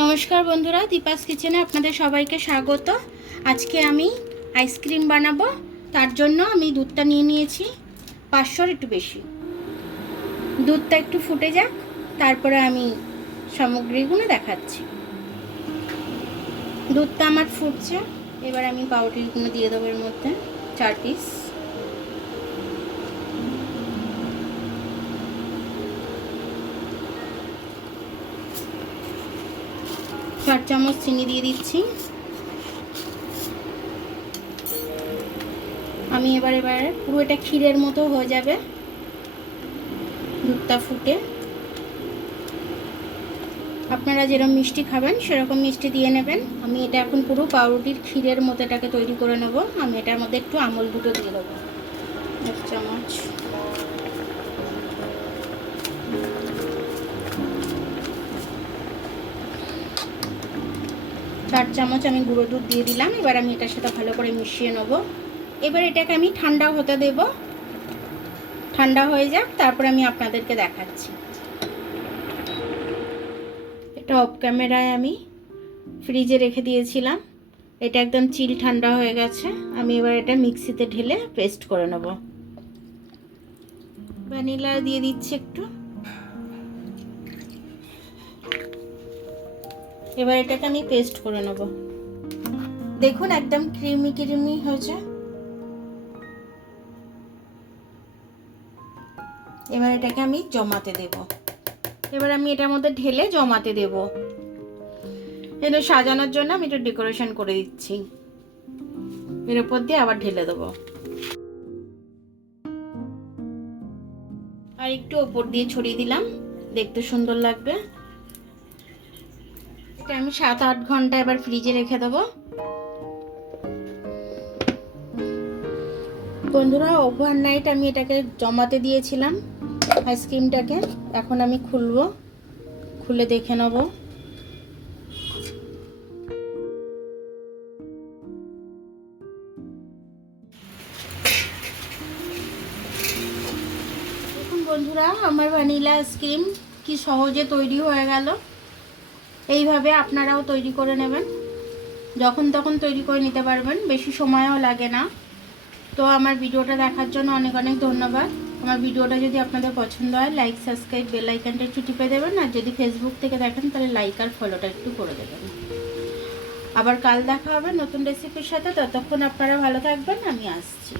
নমস্কার বন্ধুরা, দীপাস কিচেনে আপনাদের সবাইকে স্বাগত। আজকে আমি আইসক্রিম বানাবো। তার জন্য আমি দুধটা নিয়ে নিয়েছি 500-র একটু বেশি। দুধটা একটু ফুটে যাক, তারপরে আমি সামগ্রীগুলো দেখাচ্ছি। দুধটা আমার ফুটছে, এবার আমি পাউরুটিগুলো দিয়ে দেবো এর মধ্যে 4 পিস। চার চামচ চিনি দিয়ে দিচ্ছি। আমি এবারে পুরো এটা ক্ষীরের মতো হয়ে যাবে দুধটা ফুটে। আপনারা যেরকম মিষ্টি খাবেন সেরকম মিষ্টি দিয়ে নেবেন। আমি এটা এখন পুরো পাউরুটির ক্ষীরের মতো এটাকে তৈরি করে নেব। আমি এটার মধ্যে একটু আমল দুধও দিয়ে দেবো 1 চামচ। চার চামচ আমি গুঁড়ো দুধ দিয়ে দিলাম। এবার আমি এটার সাথে ভালো করে মিশিয়ে নেব। এবার এটাকে আমি ঠান্ডা হতে দেব। ঠান্ডা হয়ে যাক, তারপরে আমি আপনাদেরকে দেখাচ্ছি। এটা অফ ক্যামেরায় আমি ফ্রিজে রেখে দিয়েছিলাম। এটা একদম চিল ঠান্ডা হয়ে গেছে। আমি এবার এটা মিক্সিতে ঢেলে পেস্ট করে নেব। ভ্যানিলা দিয়ে দিচ্ছি একটু। এবার এটাকে আমি পেস্ট করে নেব। দেখুন একদম ক্রিমি ক্রিমি হয়েছে। এবার এটাকে আমি জমাতে দেব। এবার আমি এটার মধ্যে ঢেলে জমাতে দেব। এটা সাজানোর জন্য আমি একটু ডেকোরেশন করে দিচ্ছি। এর উপর দিয়ে আবার ঢেলে দেবো। আর একটু ওপর দিয়ে ছড়িয়ে দিলাম, দেখতে সুন্দর লাগবে। এটা আমি 7-8 ঘন্টা এবার ফ্রিজে রেখে দেবো। বন্ধুরা, ওভারনাইট আমি এটাকে জমাতে দিয়েছিলাম আইসক্রিমটাকে। এখন আমি খুলবো, খুলে দেখে নেব। দেখুন বন্ধুরা, আমার ভ্যানিলা আইসক্রিম কি সহজে তৈরি হয়ে গেল। এইভাবে আপনারাও তৈরি করে নেবেন, যখন তখন তৈরি করে নিতে পারবেন, বেশি সময়ও লাগে না। তো আমার ভিডিওটা দেখার জন্য অনেক অনেক ধন্যবাদ। আমার ভিডিওটা যদি আপনাদের পছন্দ হয়, লাইক, সাবস্ক্রাইব, বেল আইকনটা একটু টিপে দেবেন। আর যদি ফেসবুক থেকে দেখেন তাহলে লাইক আর ফলোটা একটু করে দেবেন। আবার কাল দেখা হবে নতুন রেসিপির সাথে। ততক্ষণ আপনারা ভালো থাকবেন, আমি আসছি।